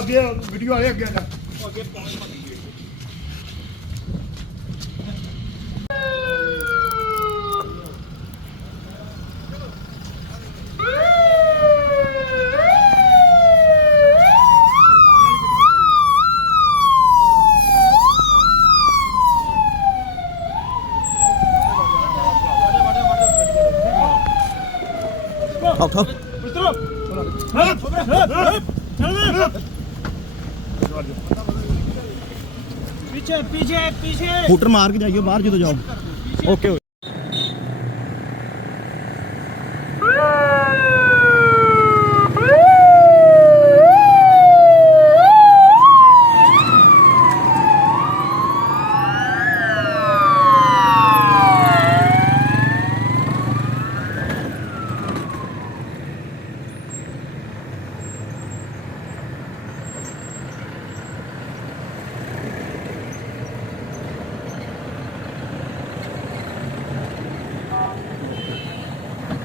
ਅੱਗੇ ਵੀਡੀਓ ਵਾਲੇ ਅੱਗੇ पीछे पीछे पीछे फुटर मार के जाइए बाहर जो जाओ। ओके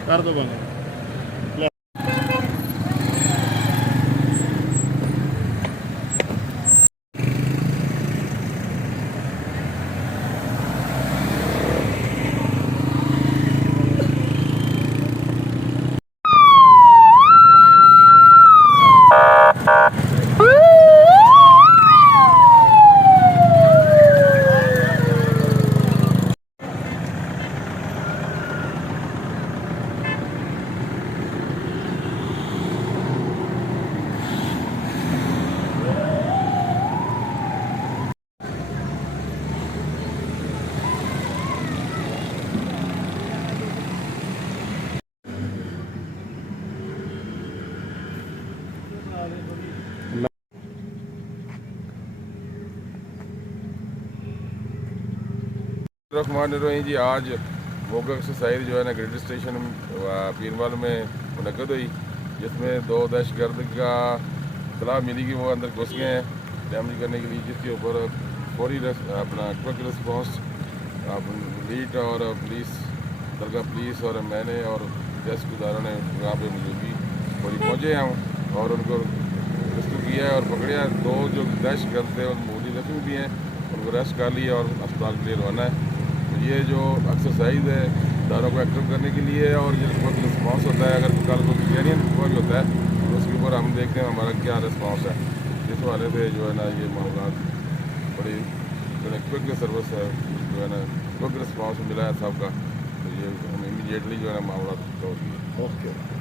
कर दो बंद। रही जी आज मोग एक्सरसाइज जो है ना ग्रेड स्टेशन पीरमहल में मुनक़द हुई, जिसमें 2 दहशत का इत्लाह मिली कि वो अंदर घुस गए हैं डैमेज करने के लिए, जिसके ऊपर फौरी अपना क्विक रिस्पॉन्स एलीट और पुलिस दरगाह पुलिस और मैंने और रेस्क्यू اداروں ने वहाँ पे मौजूदगी फौरी पहुँचे हैं और उनको रेस्क्यू किया है और पकड़े हैं। 2 जो दहशत थे और मामूली जख्मी भी हैं, उनको रेस्ट कर लिया और अस्पताल के लिए रवाना है। ये जो एक्सरसाइज है इदारों को एक्टिव करने के लिए और ये बहुत रिस्पॉन्स होता है। अगर कल को क्लियरियन हुआ भी होता है तो उसके ऊपर हम देखते हैं हमारा क्या रिस्पॉन्स है। इस वाले से जो है ना ये मामला बड़ी जो है क्विक सर्विस है, जो है ना क्विक रिस्पॉन्स मिला है सबका, तो ये हम इमीडिएटली जो है ना मामला तोड़ दिए। ओके।